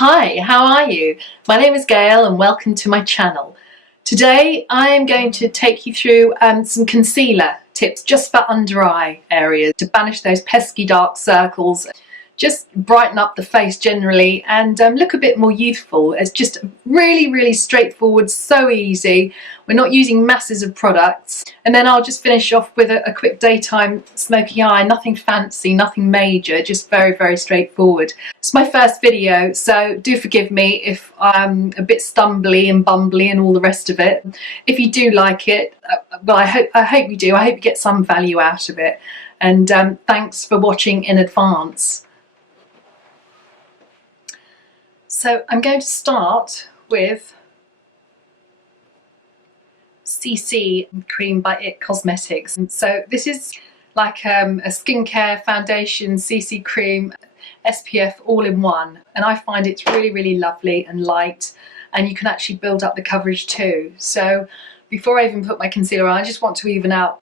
Hi, how are you? My name is Gail and welcome to my channel. Today I am going to take you through some concealer tips just for under eye areas to banish those pesky dark circles, just brighten up the face generally and look a bit more youthful. It's just really straightforward, so easy. We're not using masses of products. And then I'll just finish off with a quick daytime smoky eye, nothing fancy, nothing major, just very straightforward. It's my first video, so do forgive me if I'm a bit stumbly and bumbly and all the rest of it. If you do like it, well, I hope you do. I hope you get some value out of it. And thanks for watching in advance. So I'm going to start with CC cream by IT Cosmetics. And so this is like a skincare foundation CC cream, SPF all-in-one, and I find it's really lovely and light, and you can actually build up the coverage too. So before I even put my concealer on, I just want to even out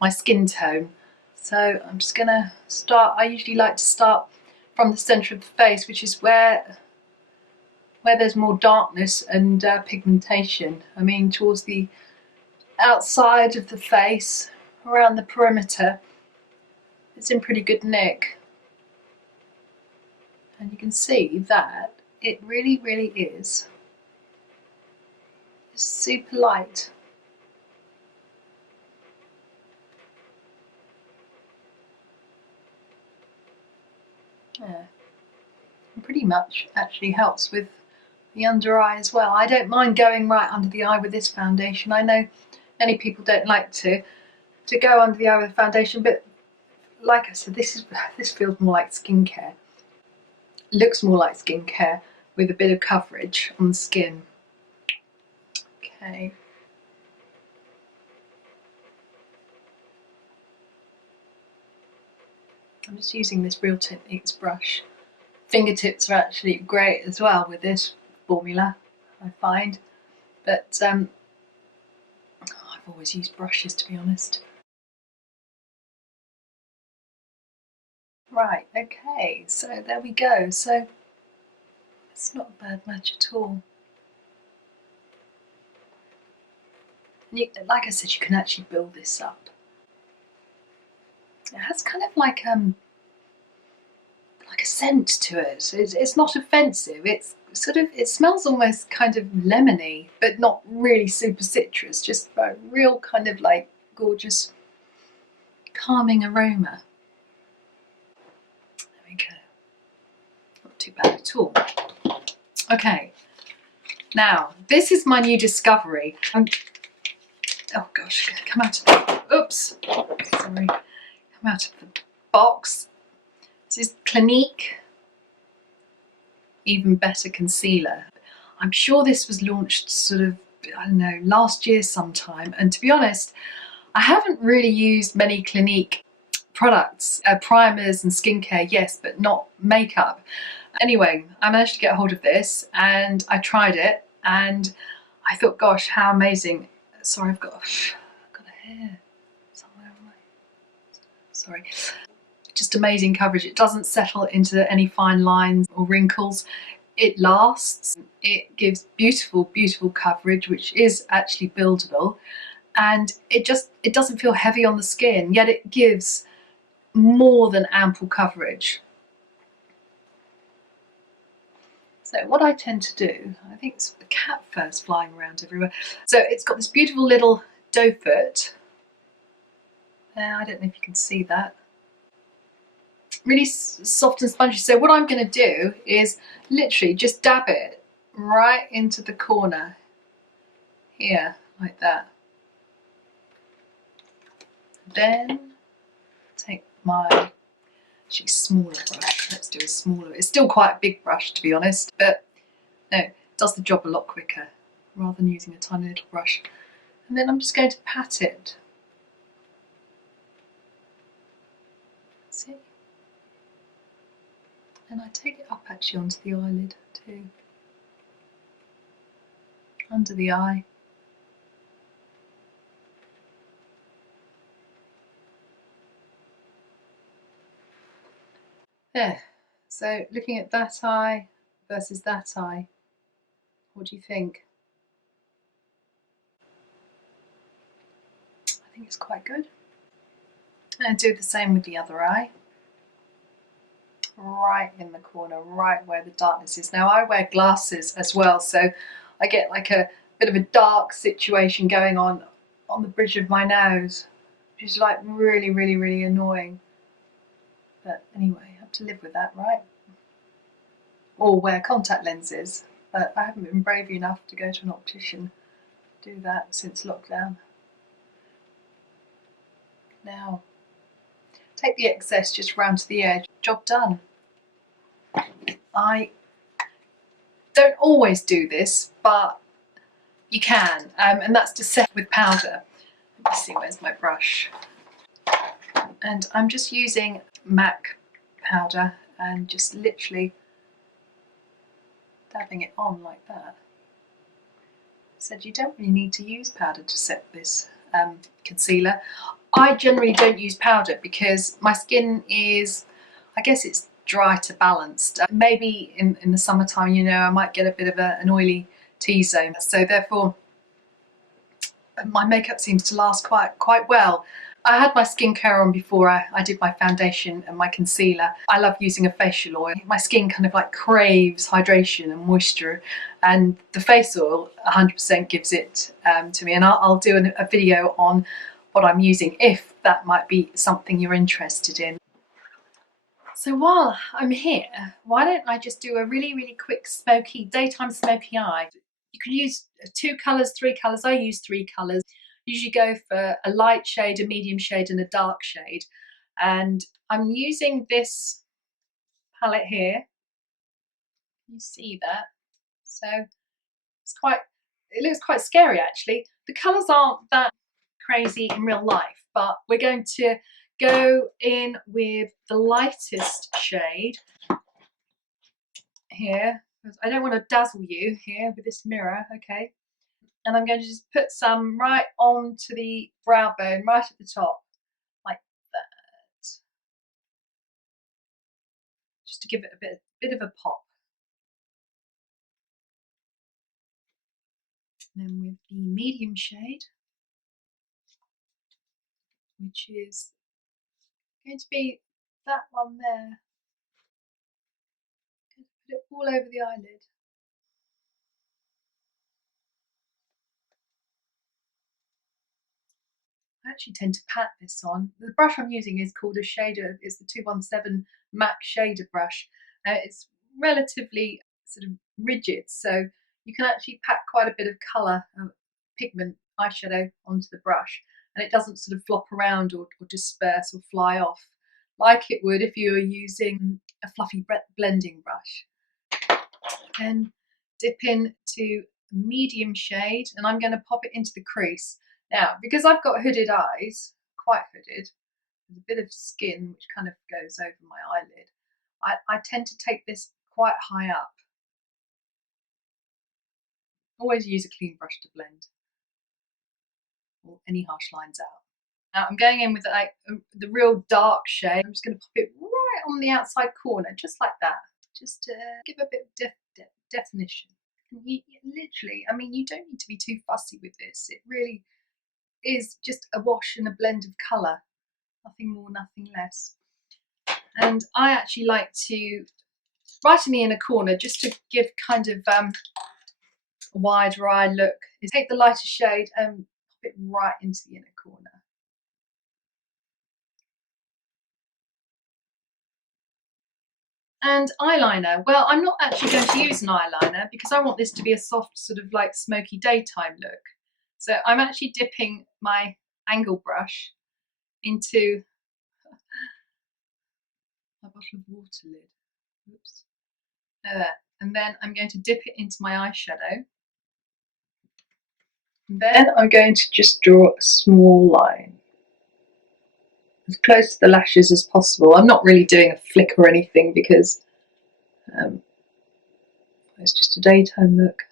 my skin tone. So I'm just gonna start. I usually like to start from the center of the face, which is where there's more darkness and pigmentation. I mean, towards the outside of the face, around the perimeter, it's in pretty good nick. And you can see that it really is super light. Yeah. And pretty much actually helps with the under eye as well. I don't mind going right under the eye with this foundation. I know many people don't like to go under the eye with the foundation, but like I said, this feels more like skincare. Looks more like skincare with a bit of coverage on the skin. Okay. I'm just using this Real Techniques brush. Fingertips are actually great as well with this formula, I find. But I've always used brushes, to be honest. Right, okay, so there we go. So it's not a bad match at all. Like I said, you can actually build this up. It has kind of like a scent to it. It's not offensive. It's it smells almost kind of lemony, but not really super citrus. Just a real kind of like gorgeous, calming aroma. There we go. Not too bad at all. Okay. Now this is my new discovery. Oh gosh, come out of the, oops, sorry, come out of the box. This is Clinique Even Better Concealer. I'm sure this was launched sort of, I don't know, last year sometime, and to be honest, I haven't really used many Clinique products, primers and skincare, yes, but not makeup. Anyway, I managed to get hold of this and I tried it and I thought, gosh, how amazing. Sorry, I've got a hair somewhere on my, sorry. Just amazing coverage. It doesn't settle into any fine lines or wrinkles. It lasts. It gives beautiful coverage, which is actually buildable, and it doesn't feel heavy on the skin, yet it gives more than ample coverage. So what I tend to do, I think it's the cat fur's flying around everywhere. So it's got this beautiful little doe foot. I don't know if you can see that. Really soft and spongy. So what I'm going to do is literally just dab it right into the corner here, like that. Then take my actually smaller brush. Let's do a smaller. It's still quite a big brush, to be honest, but no, it does the job a lot quicker rather than using a tiny little brush. And then I'm just going to pat it. See? And I take it up actually onto the eyelid too. Under the eye. There. So looking at that eye, versus that eye? What do you think? I think it's quite good. And do the same with the other eye. Right in the corner, right where the darkness is. Now I wear glasses as well, so I get like a bit of a dark situation going on the bridge of my nose, which is like really, really, really annoying. But anyway, I have to live with that, right? Or wear contact lenses, but I haven't been brave enough to go to an optician to do that since lockdown. Now, take the excess just round to the edge. Job done. I don't always do this, but you can, and that's to set with powder. Let me see, where's my brush? And I'm just using MAC powder and just literally dabbing it on like that. Said you don't really need to use powder to set this concealer. I generally don't use powder because my skin is, I guess it's dry to balanced. Maybe in the summertime, you know, I might get a bit of an oily T-zone, so therefore my makeup seems to last quite well. I had my skincare on before I did my foundation and my concealer. I love using a facial oil. My skin kind of like craves hydration and moisture, and the face oil 100% gives it to me. And I'll do a video on what I'm using if that might be something you're interested in. So while I'm here, why don't I just do a really, really quick smoky, daytime smoky eye. You can use 2 colours, 3 colours. I use 3 colours. Usually go for a light shade, a medium shade and a dark shade. And I'm using this palette here. You see that? So it looks quite scary actually. The colours aren't that crazy in real life, but we're going to go in with the lightest shade here. I don't want to dazzle you here with this mirror, okay? And I'm going to just put some right onto the brow bone, right at the top, like that, just to give it a bit of a pop. And then with the medium shade, which is going to be that one there, I'm going to put it all over the eyelid. I actually tend to pat this on. The brush I'm using is called a shader. It's the 217 MAC shader brush. It's relatively sort of rigid, so you can actually pack quite a bit of colour, pigment, eyeshadow onto the brush, and it doesn't sort of flop around or disperse or fly off like it would if you were using a fluffy blending brush. Then dip into medium shade, and I'm going to pop it into the crease. Now, because I've got hooded eyes, quite hooded, with a bit of skin which kind of goes over my eyelid, I tend to take this quite high up. Always use a clean brush to blend or any harsh lines out. Now I'm going in with like the real dark shade. I'm just going to pop it right on the outside corner, just like that, just to give a bit of definition. Literally, I mean, you don't need to be too fussy with this. It really is just a wash and a blend of colour, nothing more, nothing less. And I actually like to, right in the inner corner, just to give kind of a wider eye look, is take the lighter shade and pop it right into the inner corner. And eyeliner, well, I'm not actually going to use an eyeliner because I want this to be a soft sort of like smoky daytime look. So I'm actually dipping my angle brush into my bottle of water lid. Oops. And then I'm going to dip it into my eyeshadow. And then I'm going to just draw a small line, as close to the lashes as possible. I'm not really doing a flick or anything because it's just a daytime look.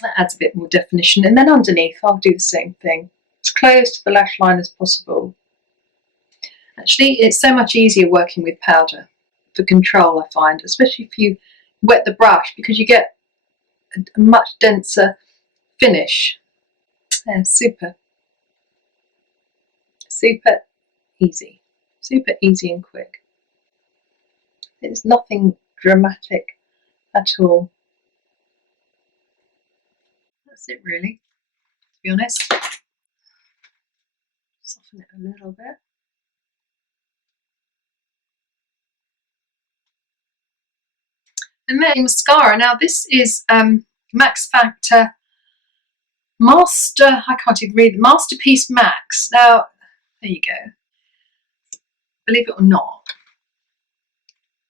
That adds a bit more definition. And then underneath, I'll do the same thing. As close to the lash line as possible. Actually, it's so much easier working with powder for control, I find, especially if you wet the brush, because you get a much denser finish. Yeah, super easy, super easy and quick. It's nothing dramatic at all. That's it really, to be honest. Soften it a little bit. And then mascara. Now this is Max Factor Master, I can't even read it, Masterpiece Max. Now, there you go. Believe it or not,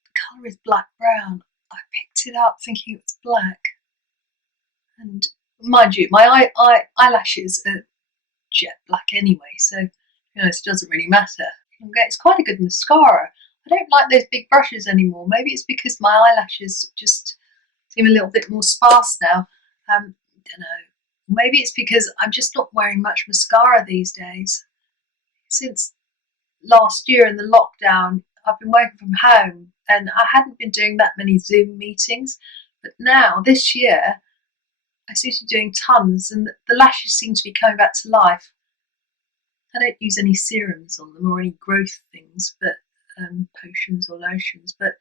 the colour is black brown. I picked it up thinking it was black. And mind you, my eyelashes are jet black anyway, so you know, it doesn't really matter. It's quite a good mascara. I don't like those big brushes anymore. Maybe it's because my eyelashes just seem a little bit more sparse now. I don't know. Maybe it's because I'm just not wearing much mascara these days. Since last year in the lockdown, I've been working from home and I hadn't been doing that many Zoom meetings. But now, this year, I seem to be doing tons and the lashes seem to be coming back to life. I don't use any serums on them or any growth things, but potions or lotions. But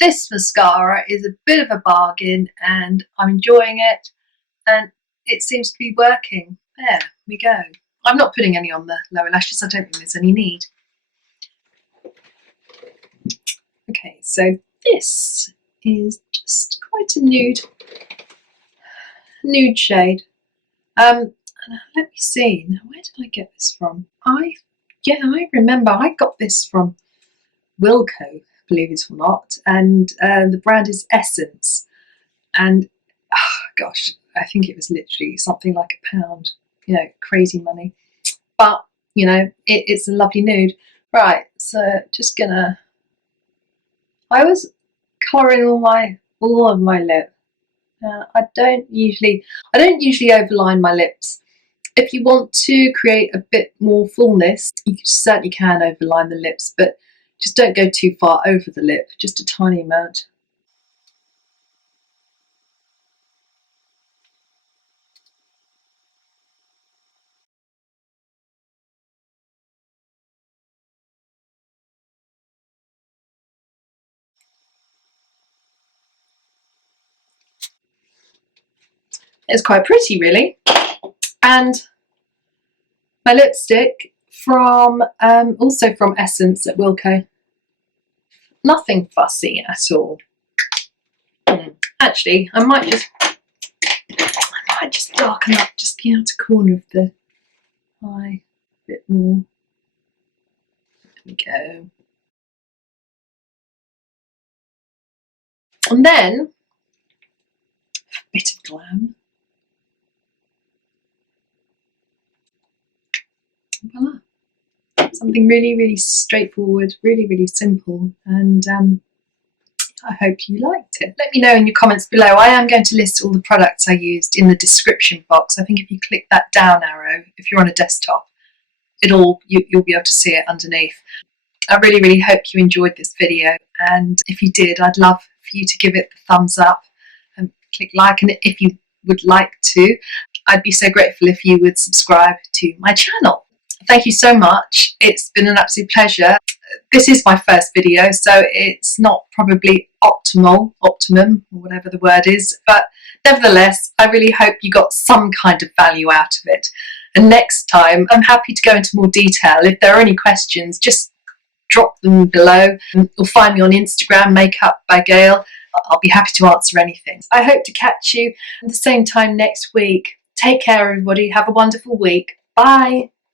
this mascara is a bit of a bargain and I'm enjoying it and it seems to be working. There we go. I'm not putting any on the lower lashes. I don't think there's any need. Okay, so this is just quite a nude shade. Let me see. Now, where did I get this from? I remember I got this from Wilko, believe it or not, and the brand is Essence. And gosh, I think it was literally something like £1. You know, crazy money. But you know, it's a lovely nude. Right, so just gonna. I was colouring all of my lip. I don't usually overline my lips. If you want to create a bit more fullness, you certainly can overline the lips, but just don't go too far over the lip, just a tiny amount. It's quite pretty, really. And my lipstick from also from Essence at Wilko. Nothing fussy at all. Actually, I might just darken up just the outer corner of the eye a bit more. There we go. And then a bit of glam. Voila. Something really straightforward, really simple, and I hope you liked it. Let me know in your comments below. I am going to list all the products I used in the description box. I think if you click that down arrow, if you're on a desktop, you'll be able to see it underneath. I really hope you enjoyed this video, and if you did, I'd love for you to give it the thumbs up and click like, and if you would like to, I'd be so grateful if you would subscribe to my channel. Thank you so much. It's been an absolute pleasure. This is my first video, so it's not probably optimum, or whatever the word is, but nevertheless, I really hope you got some kind of value out of it. And next time, I'm happy to go into more detail. If there are any questions, just drop them below. You'll find me on Instagram, Makeup by Gail. I'll be happy to answer anything. I hope to catch you at the same time next week. Take care, everybody. Have a wonderful week. Bye.